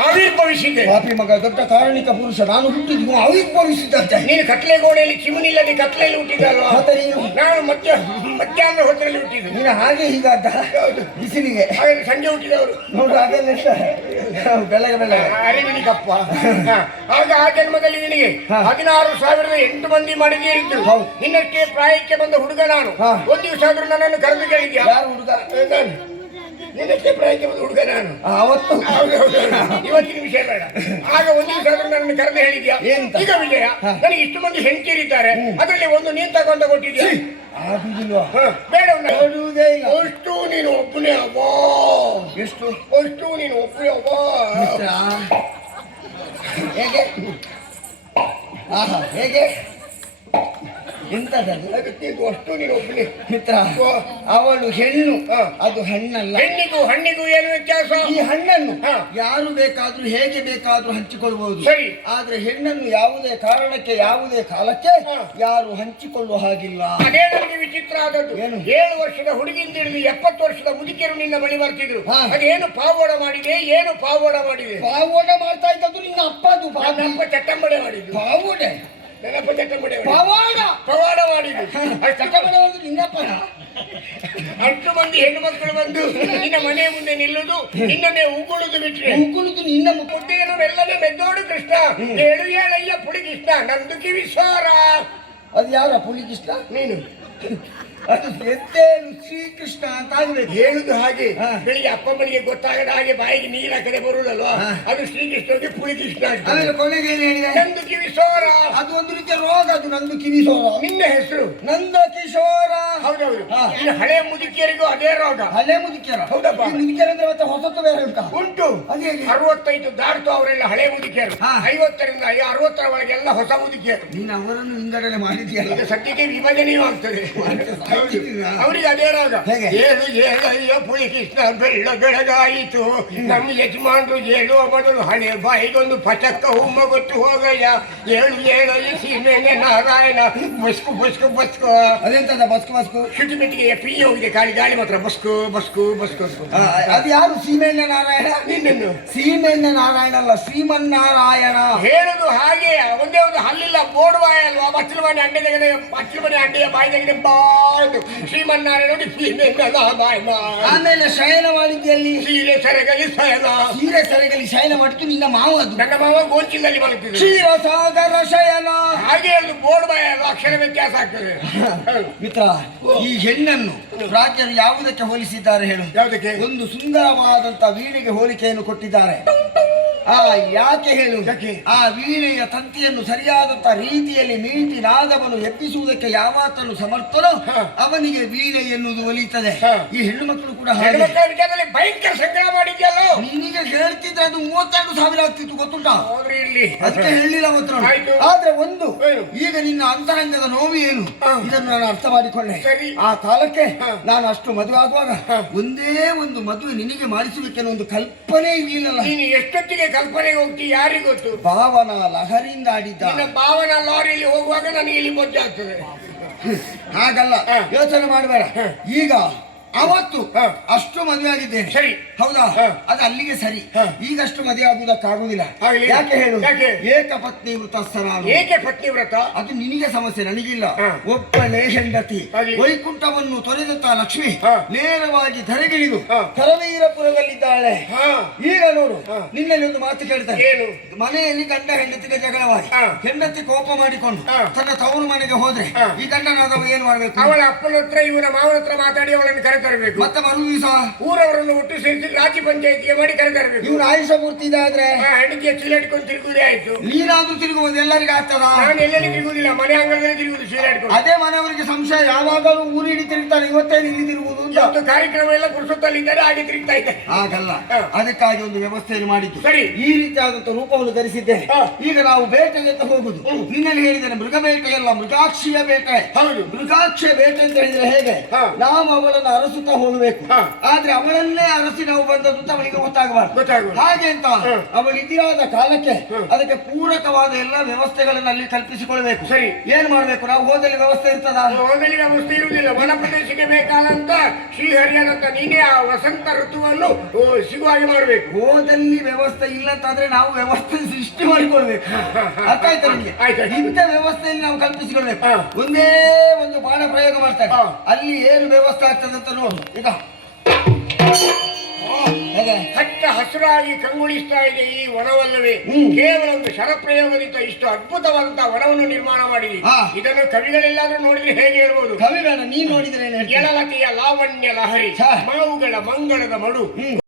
ಆವಿರ್ಭವಿಸಿದೆ. ಪಾಪಿ ಮಗ, ದೊಡ್ಡ ಕಾರಣಿಕ ಪುರುಷ. ನಾನು ಹುಟ್ಟಿದ್ದು ಆವಿರ್ಭವಿಸಿದಂತೆ. ನೀನು ಕತ್ಲೆ ಗೋಡೆಯಲ್ಲಿ ಚಿಮನಿಲ್ಲದೆ ಕತ್ಲೆಯಲ್ಲಿ ಹುಟ್ಟಿದಲ್ವಾ? ಮತ್ತೆ ನೀನು? ನಾನು ಮಧ್ಯಾಹ್ನ ಹೊತ್ತರಲ್ಲಿ ಹುಟ್ಟಿದ್ದು. ನೀನು ಹಾಗೆ ಹೀಗಾದ ಬಿಸಿಲಿಗೆ ಹಾಗಾದ್ರೆ ಸಂಜೆ ಹುಟ್ಟಿದವರು ನೋಡು. ಹಾಗೆಲ್ಲ ಬೆಳಗ್ಗೆ ಬೆಳಗ್ಗೆ ಅರಿವಿನಿಗಪ್ಪ. ಆಗ ಆ ಜನ್ಮದಲ್ಲಿ ನಿನಗೆ 16,008 ಮಂದಿ ಮಾಡಿದ್ದೀರಿದ್ದು. ನಿನ್ನಕ್ಕೆ ಪ್ರಾಯಕ್ಕೆ ಬಂದ ಹುಡುಗ ನಾನು. ಒಂದು ದಿವಸ ಆದ್ರೂ ನನ್ನನ್ನು ಕರೆದು ಕೇಳಿದ್ಯಾ? ಯಾರು ಹುಡುಗ? ನಿನ್ನಕ್ಕೆ ಪ್ರಾಯಕ್ಕೆ ಬಂದ ಹುಡುಗ ನಾನು. ಅವತ್ತು ಇವತ್ತಿನ ವಿಷಯ ಬೇಡ. ಆಗ ಒಂದು ದಿವಸ ಆದ್ರೂ ನನ್ನನ್ನು ಕರೆದು ಹೇಳಿದ್ಯಾ? ಈಗ ವಿಜಯ, ನನಗೆ ಇಷ್ಟು ಮಂದಿ ಹೆಂಡತಿಯರಿದ್ದಾರೆ, ಅದರಲ್ಲಿ ಒಂದು ನೀನ್ ತಗೊಂಡ ಕೊಟ್ಟಿದ್ಯಾ? ಬೇಡ, ನೋಡುವುದೇ ಇಲ್ಲ. ಅಷ್ಟು ನೀನು ಒಬ್ಬನೇ ಅಬ್ಬಾ. ಎಷ್ಟು? ಅಷ್ಟು ನೀನು ಒಬ್ಬನೇ ಅಬ್ಬಾ. ಹೇಗೆ? ಆಹಾ, ಹೇಗೆ? ಎಂತದದು? ಅಷ್ಟು ನೀನು ಒಬ್ಬನೇ ಮಿತ್ರ. ಅವಳು ಹೆಣ್ಣು, ಅದು ಹಣ್ಣಲ್ಲ. ಹಣ್ಣಿಗೂ ಏನು ವ್ಯತ್ಯಾಸ? ಈ ಹಣ್ಣನ್ನು ಯಾರು ಬೇಕಾದ್ರೂ ಹೇಗೆ ಬೇಕಾದ್ರೂ ಹಂಚಿಕೊಳ್ಳಬಹುದು. ಸರಿ. ಆದ್ರೆ ಹೆಣ್ಣನ್ನು ಯಾವುದೇ ಕಾರಣಕ್ಕೆ ಯಾವುದೇ ಕಾಲಕ್ಕೆ ಯಾರು ಹಂಚಿಕೊಳ್ಳುವ ಹಾಗಿಲ್ಲ. ಅದೇ ನನಗೆ ವಿಚಿತ್ರ ಆದದ್ದು. ಏನು? 7 ವರ್ಷದ ಹುಡುಗಿಂದ ಹಿಡಿದು 70 ವರ್ಷದ ಮುದುಕಿಯರು ನಿನ್ನ ಬಳಿ ಬರ್ತಿದ್ರು. ಅದೇನು ಪಾವೋಡ ಮಾಡಿದೆ? ಏನು ಪಾವೋಡ ಮಾಡಿದೆ? ಪಾವೋಡ ಮಾಡ್ತಾ ಇದ್ದದ್ದು ನಿನ್ನ ಅಪ್ಪದು. ಅಪ್ಪ ಚಟ್ಟಂಬಡೆ ಮಾಡಿದ್ದು. ಪಾವೋಡೆ? ನೆನಪ ಚಟ್ಟಂಬಡೆ. ಪವಾಡ ಪವಾಡ ಮಾಡಿದ್ದು. ಚಟ್ಟಂಬಡೆ ನಿನ್ನಪ್ಪನ. ಅಷ್ಟು ಮಂದಿ ಹೆಣ್ಣು ಮಕ್ಕಳು ಬಂದು ನಿನ್ನ ಮನೆ ಮುಂದೆ ನಿಲ್ಲುದು, ನಿನ್ನನ್ನೇ ಉಗುಳುದು ಬಿಟ್ರೆ ಉಗುಳುದು ನಿನ್ನ ಮುದ್ದೆಯನ್ನು ಮೆಲ್ಲಗೆ ಮೆದ್ದೋಡು ಕೃಷ್ಣ. ಏಳು ಏಳಯ್ಯ ಪುಡಿ ಕೃಷ್ಣ, ನಂದು ಕಿವಿಸೋರ. ಅದು ಯಾರ ಪುಳಿಕೃಷ್ಣ? ನೀನು. ಅದು ಎದ್ದೇಳು ಶ್ರೀಕೃಷ್ಣ ಅಂತ ಆಗ್ಬೇಕು. ಹೇಳುದು ಹಾಗೆ. ಬೆಳಿಗ್ಗೆ ಅಪ್ಪ ಮನೆಗೆ ಗೊತ್ತಾಗದ ಹಾಗೆ ಬಾಯಿಗೆ ನೀರ ಕಡೆ ಬರುವುದಲ್ವಾ, ಅದು ಶ್ರೀಕೃಷ್ಣಗೆ ಪುಳಿಕೃಷ್ಣ. ಆಮೇಲೆ ಕೊನೆಗೆ ಏನು ಹೇಳಿದೆ? ನಂದು ಕಿವಿಸೋರ. ಅದು ಒಂದು ರೀತಿಯ ರೋಗ. ಅದು ನಂದು ಕಿವಿಸೋರ. ನಿನ್ನ ಹೆಸರು ನಂದ ಕಿಶೋರ. ಹೌದೌದು. ಹಳೆ ಮುದುಕಿಯರಿಗೂ ಅದೇ ರೋಗ. ಹಳೆ ಮುದುಕಿಯರ? ಹೌದಪ್ಪ. ಮುದುಕಿಯರ ಅಂದ್ರೆ ಮತ್ತೆ ಹೊಸತು ಬೇರೆ ಉಂಟಾ? ಉಂಟು. 65 ದಾಟ್ತು ಅವರೆಲ್ಲ ಹಳೆ ಮುದುಕಿಯರು. 50ರಿಂದ 60ರ ಒಳಗೆಲ್ಲ ಹೊಸ ಮುದುಕಿಯರು. ನೀನು ಅವರನ್ನು ಹಿಂಗಡಲೆ ಮಾಡಿದ್ಯಲ್ಲ. ಸದ್ಯಕ್ಕೆ ವಿಭಜನೆಯೂ ಆಗ್ತದೆ. ಅವರಿಗೆ ಅದೇ ರಾಗ. ಏಳು ಏಳಯ್ಯ ಪುಳಿಕೃಷ್ಣ ಬೆಳ್ಳ ಬೆಳಗಾಯಿತು, ನಮ್ಮ ಯಜಮಾನ್ರು ಏಳುವ ಮೊದಲು ಹಣೆ ಬಾಯಿಗೊಂದು ಪಚಕ್ಕ ಹುಮ್ಮ ಗೊತ್ತು ಹೋಗಯ್ಯ. ಏಳು ಏಳಯ್ಯ ಸೀಮೆನೆ ನಾರಾಯಣ ಬಸ್ಕು ಬಸ್ಕು ಬಸ್ಕು. ಅದೆಂತದ ಬಸ್ಕು ಬಸ್ಕು? ಶುಟಿಮೆಟ್ಟಿಗೆ ಪಿ ಹೋಗಿದೆ, ಗಾಳಿ ಗಾಳಿ ಮಾತ್ರ ಬಸ್ಕು ಬಸ್ಕು ಬಸ್ಕು. ಅದು ಯಾರು? ಸೀಮೆಣ್ಣೆ ನಾರಾಯಣ? ನಿನ್ನನ್ನು ಸೀಮೆಣ್ಣೆ ನಾರಾಯಣ ಅಲ್ಲ, ಶ್ರೀಮನ್ನಾರಾಯಣ. ಹೇಳುದು ಹಾಗೆ. ಒಂದೇ ಒಂದು ಹಲ್ಲಿಲ್ಲ, ಬೋಡುವಾಯ ಅಲ್ವಾ? ಬಚ್ಚಲು ಮನೆ ಅಂಡೆ ತೆಗೆದ, ಬಚ್ಚಲು ಮನೆ ಅಂಡೆಯ ಬಾಯಿ ತೆಗೆದ ಬಾಯ್ದು ಶ್ರೀಮನ್ನಾರಾಯಣ. ಆಮೇಲೆ ಶಯನ ಮಾಡಿದ್ದಲ್ಲಿ ಸೀರೆ ಸೆರಗಲಿ ಶಯನ. ಸೀರೆ ಸೆರಗಲಿ ಶಯನ ಮಾಡಿದ್ದು ನಿನ್ನ ಮಾವ. ಅದು ನನ್ನ ಮಾವ ಗೋಂಚಿನಲ್ಲಿ ಮಲಗ್ತಿದ್ದ. ಕ್ಷೀರ ಸಾಗರ ಶಯನ. ಹಾಗೆ ಹೇಳುದು ಬೋರ್ಡ್ ಬಾಯ ಅಕ್ಷರ ವ್ಯತ್ಯಾಸ ಆಗ್ತದೆ. ಮಿತ್ರ, ಈ ಹೆಣ್ಣನ್ನು ರಾಜ್ಯರು ಯಾವುದಕ್ಕೆ ಹೋಲಿಸಿದ್ದಾರೆ ಹೇಳು? ಯಾವುದಕ್ಕೆ? ಒಂದು ಸುಂದರವಾದಂತ ವೀಣೆಗೆ ಹೋಲಿಕೆಯನ್ನು ಕೊಟ್ಟಿದ್ದಾರೆ. ಯಾಕೆ ಹೇಳು? ಆ ವೀಣೆಯ ತಂತಿಯನ್ನು ಸರಿಯಾದಂತ ರೀತಿಯಲ್ಲಿ ಮೀಟಿ ನಾದವನ್ನು ಎಬ್ಬಿಸುವುದಕ್ಕೆ ಯಾವಾತನು ಸಮರ್ಥನೋ ಅವನಿಗೆ ವೀಣೆ ಎನ್ನುವುದು ಒಲಿಯುತ್ತದೆ. ಈ ಹೆಣ್ಣು ಮಕ್ಕಳು ಕೂಡ ಭಯಂಕರ ಸಂಗ್ರಹ ಮಾಡಿದ್ಯಲ್ಲೋ. ನಿನಗೆ ಹೇಳ್ತಿದ್ರೆ ಅದು 32,000 ಆಗ್ತಿತ್ತು, ಗೊತ್ತುಂಟಾ? ಇಲ್ಲಿ ಅದಕ್ಕೆ ಹೇಳಿಲ್ಲ ಮಾತ್ರ. ಆದ್ರೆ ಒಂದು, ಈಗ ನಿನ್ನ ಅಂತರಂಗದ ನೋವು ಏನು ಇದನ್ನು ನಾನು ಅರ್ಥ ಮಾಡಿಕೊಂಡೆ. ಆ ಕಾಲಕ್ಕೆ ನಾನು ಅಷ್ಟು ಮದುವೆ ಆಗುವಾಗ ಒಂದೇ ಒಂದು ಮದುವೆ ನಿನಗೆ ಮಾಡಿಸಬೇಕೆನ್ನೋ ಒಂದು ಕಲ್ಪನೆ ಇರಲಿಲ್ಲ. ನೀನು ಎಷ್ಟೊತ್ತಿಗೆ ಕಲ್ಪನೆಗೆ ಹೋಗ್ತಿ ಯಾರಿಗೂ ಗೊತ್ತು. ಭಾವನ ಲಹರಿಯಿಂದ ಆಡಿದ್ದ. ಭಾವನ ಲಾರಿಯಲ್ಲಿ ಹೋಗುವಾಗ ನನಗೆ ಇಲ್ಲಿ ಬೊಜ್ಜೆ ಆಗ್ತದೆ. ಹಾಗಲ್ಲ, ಯೋಚನೆ ಮಾಡಬೇಡ. ಈಗ ಅವತ್ತು ಅಷ್ಟು ಮದುವೆ ಆಗಿದ್ದೇನೆ, ಸರಿ ಹೌದಾ? ಅದು ಅಲ್ಲಿಗೆ ಸರಿ. ಈಗಷ್ಟು ಮದುವೆ ಆಗುವುದಕ್ಕಾಗುವುದಿಲ್ಲ. ಯಾಕೆ ಹೇಳು? ಏಕಪತ್ನಿ ವ್ರತ. ಏಕಪತ್ನಿ ವ್ರತ ಅದು ನಿನಗೆ ಸಮಸ್ಯೆ, ನನಗಿಲ್ಲ. ಒಬ್ಬಳೇ ಹೆಂಡತಿ. ವೈಕುಂಠವನ್ನು ತೊರೆದಂತ ಲಕ್ಷ್ಮಿ ನೇರವಾಗಿ ಧರೆಗಿಳಿದು ಕರವೀರಪುರದಲ್ಲಿದ್ದಾಳೆ. ಈಗ ನೋಡು, ನಿನ್ನಲ್ಲಿ ಒಂದು ಮಾತು ಕೇಳ್ತಾರೆ. ಮನೆಯಲ್ಲಿ ಗಂಡ ಹೆಂಡತಿಗೆ ಜಗಳವಾಗಿ ಹೆಂಡತಿ ಕೋಪ ಮಾಡಿಕೊಂಡು ತನ್ನ ತವರು ಮನೆಗೆ ಹೋದ್ರೆ ಈ ಗಂಡನಾದವ ಏನ್ ಮಾಡ್ಬೇಕು? ಅವಳ ಅಪ್ಪನ ಹತ್ರ ಇವನ ಮಾವನ ಹತ್ರ ಮಾತಾಡಿ ಅವಳನ್ನು ಕರೆತರಬೇಕು. ಮತ್ತೆ ಮರು ದಿವಸ ಊರವರನ್ನು ಒಟ್ಟು ಸೇರಿಸಿ ರಾಜ್ಯ ಪಂಚಾಯತಿಗೆ ಮಾಡಿ ಕರೆತರಬೇಕು. ಇವ್ನು ಆಯುಷ ಪೂರ್ತಿ ಇದಾದ್ರೆ ಹೆಂಡತಿಯ ಚೀಲಾಡ್ಕೊಂಡು ತಿರುಗುವುದೇ ಆಯ್ತು. ನೀನಾದ್ರೂ ತಿರುಗುವುದು ಎಲ್ಲರಿಗೂ ಆಗ್ತದ? ನಾನು ಎಲ್ಲೆಲ್ಲಿ ತಿರುಗುವುದಿಲ್ಲ, ಮನೆ ಅಂಗಳದಲ್ಲಿ ತಿರುಗುವುದು ಚೀಲಾಡ್ಕೊಂಡು. ಅದೇ ಮನೆಯವರಿಗೆ ಸಂಶಯ, ಯಾವಾಗಲೂ ಊರಿಡಿ ತಿರುಗ್ತಾರೆ, ಇವತ್ತೇ ಇಲ್ಲಿ ತಿರುಗುವುದು ಅಂತ. ಕಾರ್ಯಕ್ರಮ ಎಲ್ಲ ಪುರುಷತ್ತಲ್ಲಿದ್ದಾರೆ, ಹಾಗೆ ತಿರುಗ್ತಾ ಇದ್ದೆ. ಹಾಗಲ್ಲ, ಅದಕ್ಕಾಗಿ ಒಂದು ವ್ಯವಸ್ಥೆಯನ್ನು ಮಾಡಿದ್ದು. ಸರಿ, ಈ ರೀತಿಯಾದಂತ ರೂಪವನ್ನು ಧರಿಸಿದ್ದೇನೆ. ಈಗ ನಾವು ಬೇಟೆಗೆ ಹೋಗುದು. ನಿನ್ನಲ್ಲಿ ಹೇಳಿದ್ದೇನೆ, ಮೃಗ ಬೇಟೆ ಅಲ್ಲ, ಮೃಗಾಕ್ಷಿಯ ಬೇಟೆ. ಹೌದು, ಮೃಗಾಕ್ಷಿಯ ಬೇಟೆ ಅಂತ ಹೇಳಿದ್ರೆ ಹೇಗೆ? ನಾವು ಅವಳನ್ನು ಅರಸುತ್ತಾ ಹೋಗಬೇಕು. ಆದ್ರೆ ಅವಳನ್ನೇ ಅರಸಿ ನಾವು ಬಂದದ್ದು ಅಂತ ಅವಳಿಗೆ ಗೊತ್ತಾಗಬಾರ್ದು. ಹಾಗೆ ಅಂತ ಅವಳು ಇದಿರಾದ ಕಾಲಕ್ಕೆ ಅದಕ್ಕೆ ಪೂರಕವಾದ ಎಲ್ಲ ವ್ಯವಸ್ಥೆಗಳನ್ನು ಅಲ್ಲಿ ಕಲ್ಪಿಸಿಕೊಳ್ಬೇಕು. ಸರಿ, ಏನ್ ಮಾಡ್ಬೇಕು? ನಾವು ಹೋದಲ್ಲಿ ವ್ಯವಸ್ಥೆ ಇರ್ತದ? ಹೋದಲ್ಲಿ ವ್ಯವಸ್ಥೆ ಇರುವುದಿಲ್ಲ. ವನ ಪ್ರದೇಶಕ್ಕೆ ಬೇಕಾದಂತ ಶ್ರೀಹರಿಯಾದಂತ ನೀನೇ ಆ ವಸಂತ ಋತುವನ್ನು ಸಿಗುವಾಗೆ ಮಾಡಬೇಕು. ಹೋದಲ್ಲಿ ವ್ಯವಸ್ಥೆ ಇಲ್ಲ ಅಂತಂದ್ರೆ ನಾವು ವ್ಯವಸ್ಥೆ ಸೃಷ್ಟಿ ಮಾಡಿಕೊಳ್ಬೇಕು. ಅರ್ಥ ಆಯ್ತಾ ನಿಮ್ಗೆ? ಇಂಥ ವ್ಯವಸ್ಥೆಯಲ್ಲಿ ನಾವು ಕಲ್ಪಿಸಿಕೊಳ್ಬೇಕು. ಒಂದೇ ಒಂದು ಬಾಣ ಪ್ರಯೋಗ ಮಾಡ್ತಾರೆ, ಅಲ್ಲಿ ಏನು ವ್ಯವಸ್ಥೆ ಆಗ್ತದೆ ಅಂತ ನೋಡು. ಈಗ ಹಚ್ಚ ಹಸಿರಾಗಿ ಕಂಗೊಳಿಸ್ತಾ ಇದೆ ಈ ವನವಲ್ಲವೇ? ಕೇವಲ ಒಂದು ಶರಪ್ರಯೋಗದಿಂದ ಇಷ್ಟು ಅದ್ಭುತವಾದಂತಹ ವನವನ್ನು ನಿರ್ಮಾಣ ಮಾಡಿದೆ. ಇದನ್ನು ಕವಿಗಳೆಲ್ಲಾದ್ರೂ ನೋಡಿದ್ರೆ ಹೇಗೆ ಹೇಳ್ಬೋದು? ಕವಿಗಳನ್ನ ನೀನ್ ನೋಡಿದ್ರೆ ಎಳಲತೆಯ ಲಾವಣ್ಯ ಲಹರಿ, ಮಾವುಗಳ ಮಂಗಳದ ಮಡು,